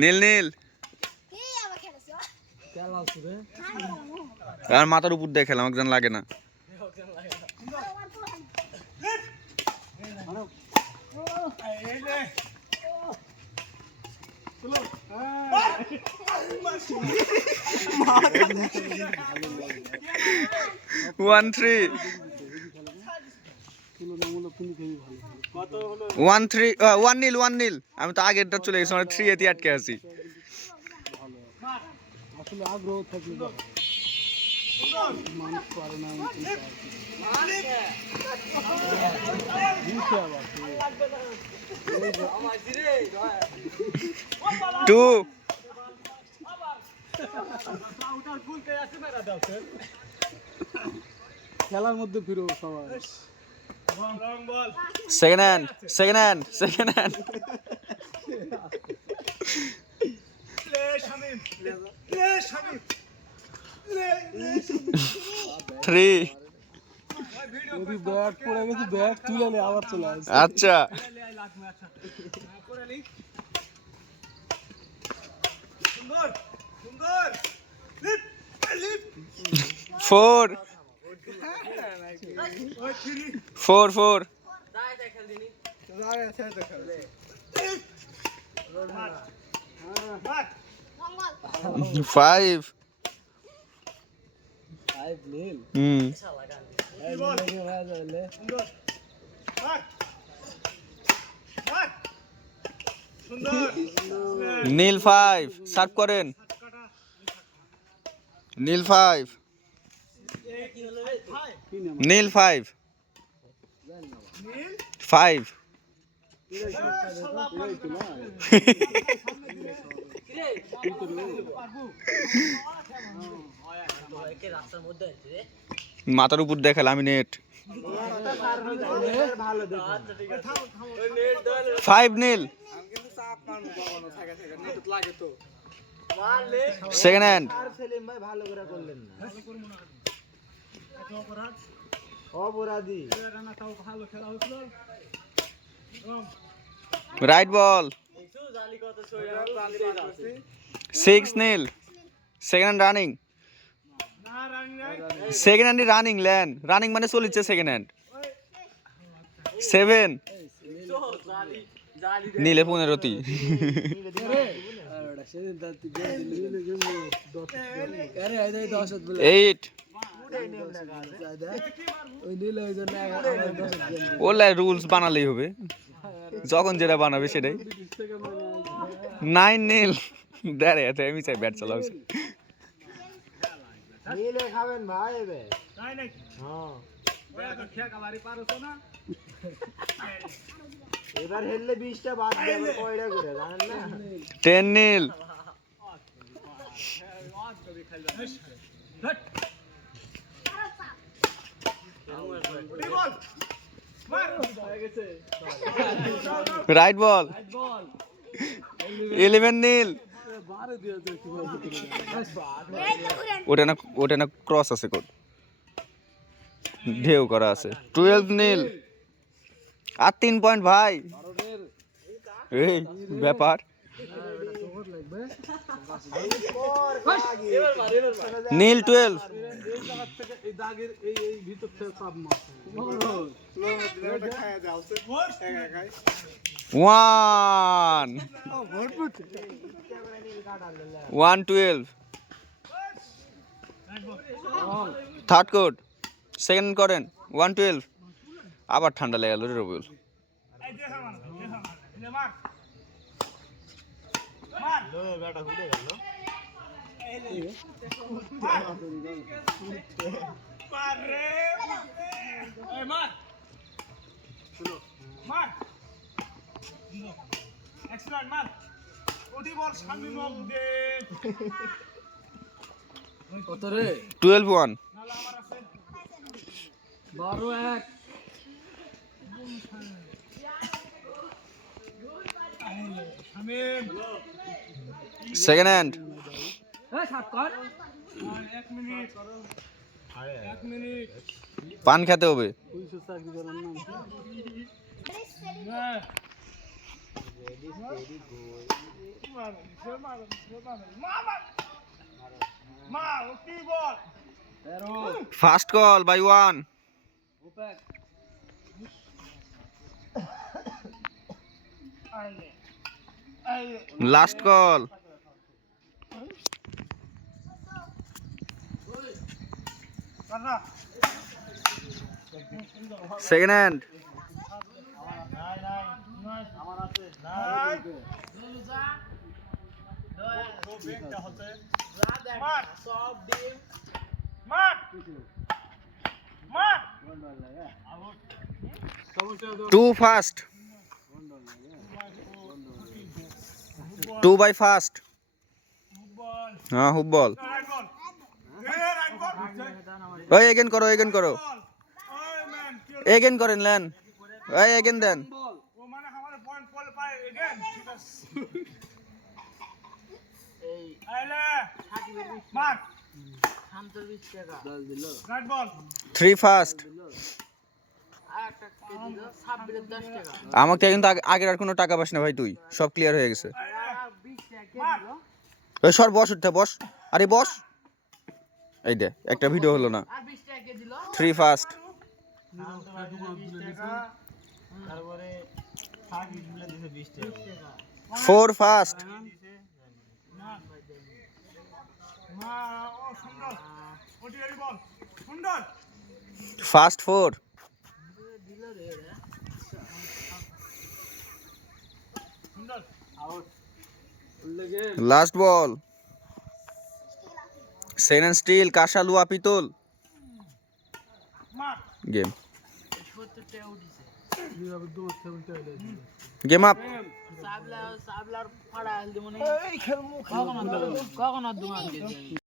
নীল নীল আর মাথার উপর দিয়ে খেলাম, একজন লাগে না। ওয়ান থ্রি 1-0 আমি তো আগেরটা চলে গেছি, মানে 3-এ আটকে আছি। আসলে আগ্রহ থাকলে মানুষ পারে না। 2 খেলার মধ্যে ফিরো সবাই। সেকেন্ড হ্যান্ড 3 যদি ব্যাট পড়ে গেছে ব্যাট তুলে নে, আবার চলে আসে। আচ্ছা 4 5 নীল 5 সার্ভ করেন। নীল 5 মাথার উপর দেখাল আমি নেট 5-0 সেকেন্ড হ্যান্ড রাইট বল 6-0 সেকেন্ড হ্যান্ড রানিং রানিং মানে চলিচ্ছে সেকেন্ড হ্যান্ড 7 নীলে 15 8 ওলা রুলস বানালেই হবে, যখন যেটা বানাবে সেটাই। 9-0 দাঁড়ে আমি চাই ব্যাট চালাও। এবার হেললে 20টা বাদ দেবে, কয়টা করে জানেন না? 10-0 রাইট বল 11-0 ওটা না ক্রস আছে, কোড ঢেউ করা আছে। 12-0 আর 3 পয়েন্ট ভাই, এই ব্যাপার। নীল 12 1-12 থার্ড কোড সেকেন্ড করেন 1-12 আবার ঠান্ডা লেগে গেল রে রবিউল। কত রে? 12-1 12-1 শামিম সেকেন্ড হ্যান্ড পান খেতে হবে। পুলিশে চাকরি করার নাম first call by one. Last call. Second hand. Two first, two by first. হ্যাঁ হুব বল। ওই এগেন করো, এগেন করো, এগেন করেন লেন, ওই এগেন দেন। Three first. আমাকে কিন্তু আগের আর কোনো টাকা পাস না ভাই, তুই সব ক্লিয়ার হয়ে গেছে। ওই সর, বস, উঠতে বস, আরে বস। এই দে একটা ভিডিও হলো না। Three first. Four first. First four. Last বল। সেকেন্ড স্টিল, কাঁসা, লুয়া, পিতল। Game, game up. কখন